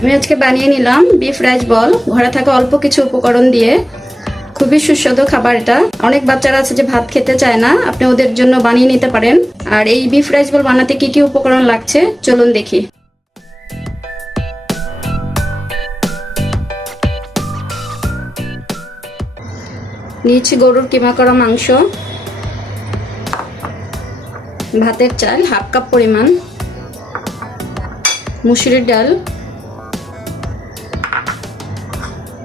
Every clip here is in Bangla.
আমি আজকে বানিয়ে নিলাম বিফ রাইস বল ঘরে থাকা অল্প কিছু উপকরণ দিয়ে। খুবই সুস্বাদু খাবার এটা। অনেক বাচ্চারা আছে যে ভাত খেতে চায় না, আপনি ওদের জন্য বানিয়ে নিতে পারেন। আর এই বিফ রাইস বল বানাতে কি কি উপকরণ লাগছে চলুন দেখি। নিয়েছি গরুর কিমা করা মাংস, ভাতের চাল হাফ কাপ পরিমাণ, মুসুরির ডাল,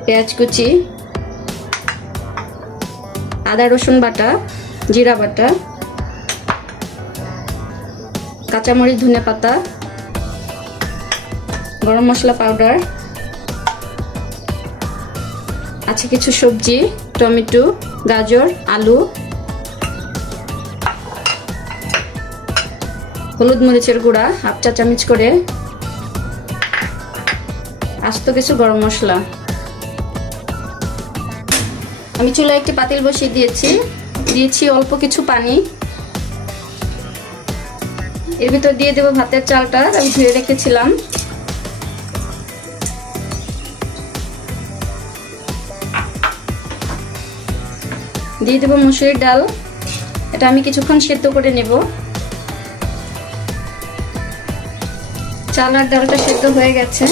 পেঁয়াজ কুচি, আদা রসুন বাটা, জিরা বাটা, কাঁচামরিচ ধনে পাতা, গরম মশলা পাউডার, আছে কিছু সবজি টমেটো, গাজর, আলু, হলুদ মরিচের গুঁড়া হাফ চা চামচ করে, আস্ত কিছু গরম মশলা। আমি চুলায় একটি পাতিল বসিয়ে দিয়েছি অল্প কিছু পানি। এর ভিতর দিয়ে দেব ভাতের চালটা আমি ধুয়ে রেখেছিলাম। দিয়ে দেব মুসুরির ডাল, এটা আমি কিছুক্ষণ সেদ্ধ করে নেব। চাল আর ডালটা সেদ্ধ হয়ে গেছে,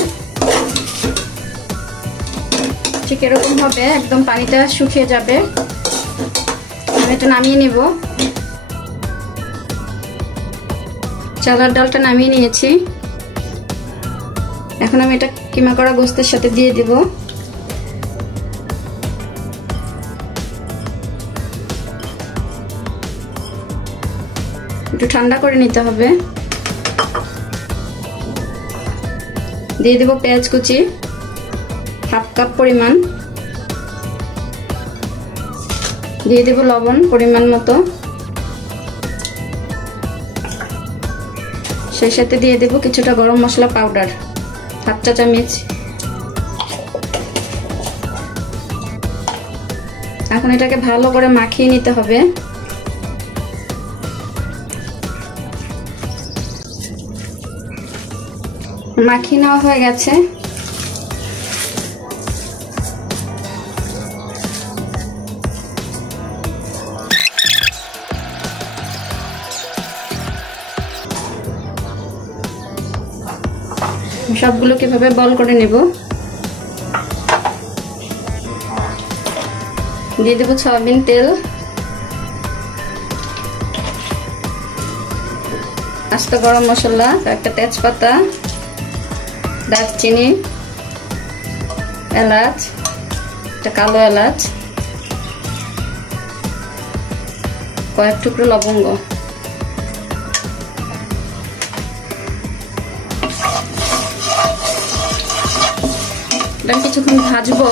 ঠিক এরকম হবে, একদম পানিটা শুকিয়ে যাবে। আমি এটা নামিয়ে নেব। চাল আর ডালটা নামিয়ে নিয়েছি। এখন আমি এটা কিমা করা গোশতের সাথে দিয়ে দেব। একটু ঠান্ডা করে নিতে হবে। দিয়ে দেব পেঁয়াজ কুচি হাফ কাপ পরিমাণ, দিয়ে দেব লবণ পরিমাণ মতো, সেই সাথে দিয়ে দেব কিছুটা গরম মশলা পাউডার হাফ চা চামচ। এখন এটাকে ভালো করে মাখিয়ে নিতে হবে। মাখিয়ে নেওয়া হয়ে গেছে। সবগুলো কিভাবে বল করে নেব। দিয়ে দেব সয়াবিন তেল, আস্ত গরম মশলা, একটা তেজপাতা, দারচিনি, এলাচ, একটা কালো এলাচ, কয়েক টুকরো লবঙ্গ। এটা কিছুক্ষণ ভাজবো।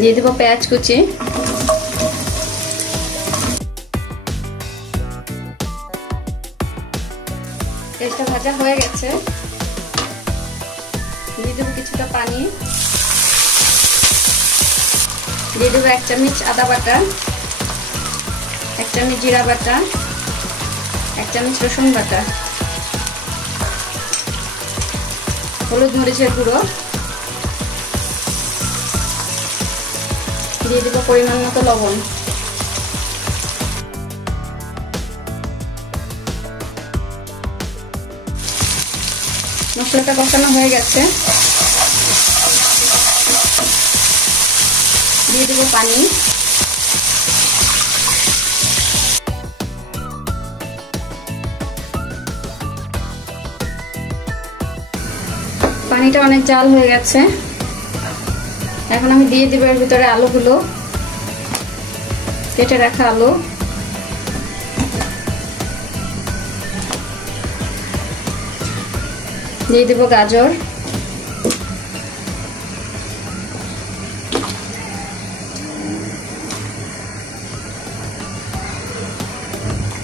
দিয়ে দেব পেঁয়াজ কুচি, পেঁয়াজটা ভাজা হয়ে গেছে। দিয়ে দেব কিছুটা পানি, দিয়ে দেব 1 চামচ আদা বাটা, 1 চামচ জিরা বাটা, 1 চামচ রসুন বাটা, হলুদ মরিচের গুঁড়ো, দিয়ে দেব পরিমাণ মতো লবণ। মশলাটা কষানো হয়ে গেছে। দিয়ে দেব পানি, পানিটা অনেক জাল হয়ে গেছে। এখন আমি দিয়ে দিব এর ভিতরে আলুগুলো, কেটে রাখা আলু, দিয়ে দেব গাজর,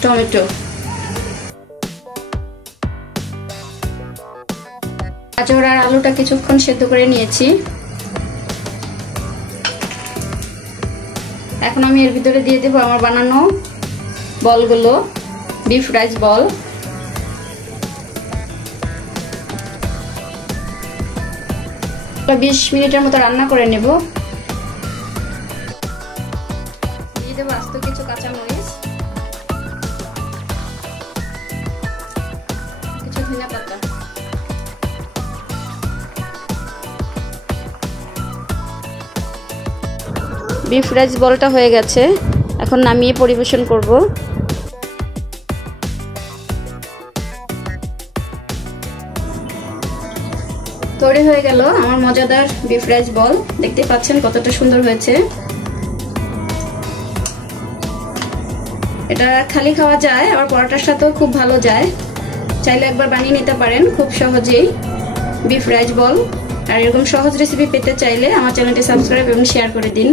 টমেটো। গাজর আর আলুটা কিছুক্ষণ সেদ্ধ করে নিয়েছি। এখন আমি এর ভিতরে দিয়ে দেব আমার বানানো বলগুলো, বিফ রাইস বল। 20 মিনিটের মতো রান্না করে নেব। দিয়ে দেবো আস্ত কিছু কাঁচামরিচ, কিছু ধনিয়া পাতা। বিফ রাইস বলটা হয়ে গেছে, এখন নামিয়ে পরিবেশন করব। তৈরি হয়ে গেল আমার মজাদার বিফ রাইস বল। দেখতে পাচ্ছেন কতটা সুন্দর হয়েছে। এটা খালি খাওয়া যায়, আর পরোটার সাথেও খুব ভালো যায়। চাইলে একবার বানিয়ে নিতে পারেন খুব সহজেই বিফ রাইস বল। আর এরকম সহজ রেসিপি পেতে চাইলে আমার চ্যানেলটি সাবস্ক্রাইব এবং শেয়ার করে দিন।